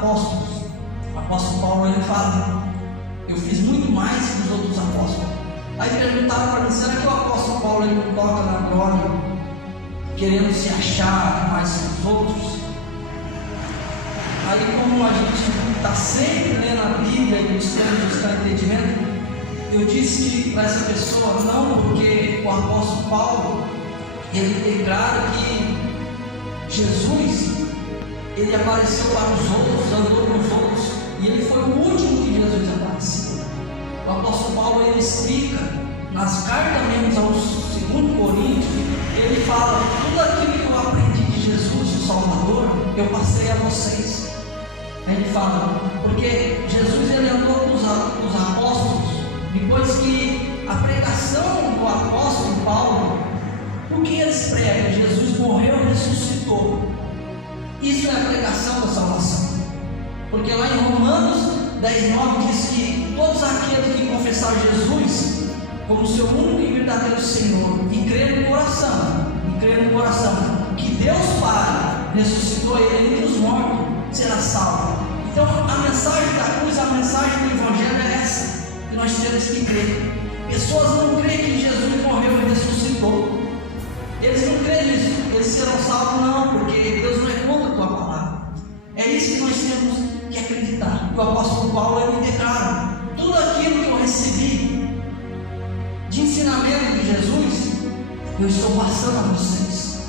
apóstolos. O apóstolo Paulo, ele fala: eu fiz muito mais que os outros apóstolos. Aí perguntaram para mim: será que o apóstolo Paulo ele não toca na glória, querendo se achar mais que os outros? Aí, como a gente está sempre lendo a Bíblia e buscando entendimento, eu disse para essa pessoa: não, porque o apóstolo Paulo, ele declara que Jesus, ele apareceu para os outros, andou com os outros, e ele foi o último que Jesus apareceu. O apóstolo Paulo, ele explica nas cartas mesmo aos 2 Coríntios, ele fala: tudo aquilo que eu aprendi de Jesus, o Salvador, eu passei a vocês. Aí ele fala: porque Jesus, ele andou com os apóstolos, depois que a pregação do apóstolo Paulo, o que eles pregam? Jesus morreu e ressuscitou. Isso é a pregação da salvação. Porque lá em Romanos 10:9 diz que todos aqueles que confessar Jesus como seu único e verdadeiro Senhor e crer no coração que Deus Pai ressuscitou ele entre os mortos, será salvo. Então a mensagem da cruz, a mensagem do Evangelho é essa, que nós temos que crer. Pessoas não creem que Jesus morreu e ressuscitou. Eles não creem nisso. Eles serão salvos não, porque Deus não é contra a tua palavra. É isso que nós temos que acreditar. O apóstolo Paulo, ele declara: tudo aquilo que eu recebi de ensinamento de Jesus, eu estou passando a vocês.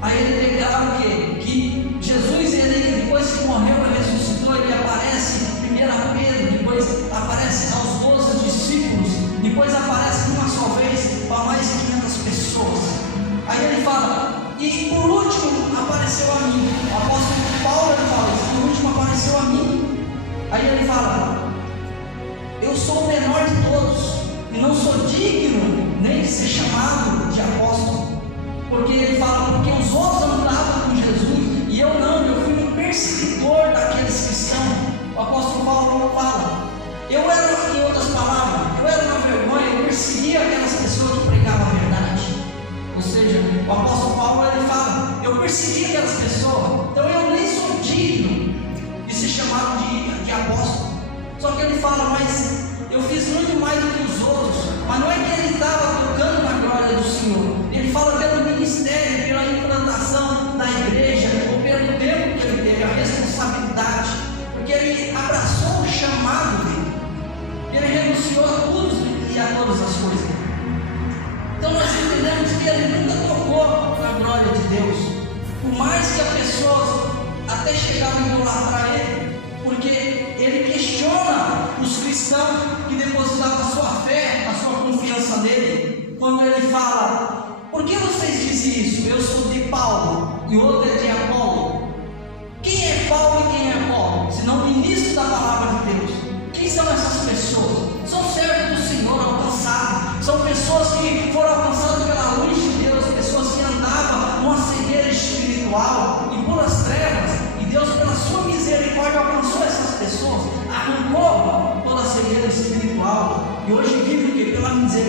Aí ele declara o quê? Que Jesus, ele, depois que morreu e ressuscitou, ele aparece primeiro a Pedro, depois aparece aos 12 discípulos, depois aparece uma só vez para mais de 500 pessoas. Aí ele fala: e por último apareceu a mim. O apóstolo Paulo, ele fala isso: por último apareceu a mim. Aí ele fala: eu sou o menor de todos e não sou digno nem de ser chamado de apóstolo. Porque ele fala: porque os outros andavam com Jesus e eu não, eu fui um perseguidor daqueles cristãos. O apóstolo Paulo fala: eu era, em outras palavras, eu era uma vergonha, eu perseguia aquelas pessoas que pregavam a verdade. Ou seja, o apóstolo Paulo, ele fala: eu persegui aquelas pessoas, então eu nem sou digno de ser chamado de apóstolo. Só que ele fala: mas eu fiz muito mais do que os outros. Mas não é que ele estava tocando na glória do Senhor. Ele fala pelo ministério, pela implantação da igreja, ou pelo tempo que ele teve, a responsabilidade, porque ele abraçou o chamado dele, ele renunciou a tudo e a todas as coisas. Então nós entendemos que ele nunca tocou na glória de Deus, por mais que a pessoa até chegava a idolatrar ele, porque ele questiona os cristãos que depositavam a sua fé, a sua confiança nele, quando ele fala: por que vocês dizem isso? Eu sou de Paulo e o outro é de Apolo. Quem é Paulo e quem é Apolo? Senão ministro da palavra de Deus. Quem são essas pessoas? São servos do Senhor alcançados, são pessoas que foram alcançadas pela luz de Deus, pessoas que andavam numa cegueira espiritual e puras trevas, e Deus, pela sua misericórdia, alcançou essas pessoas, arrancou toda a cegueira espiritual, e hoje vive o que? Pela misericórdia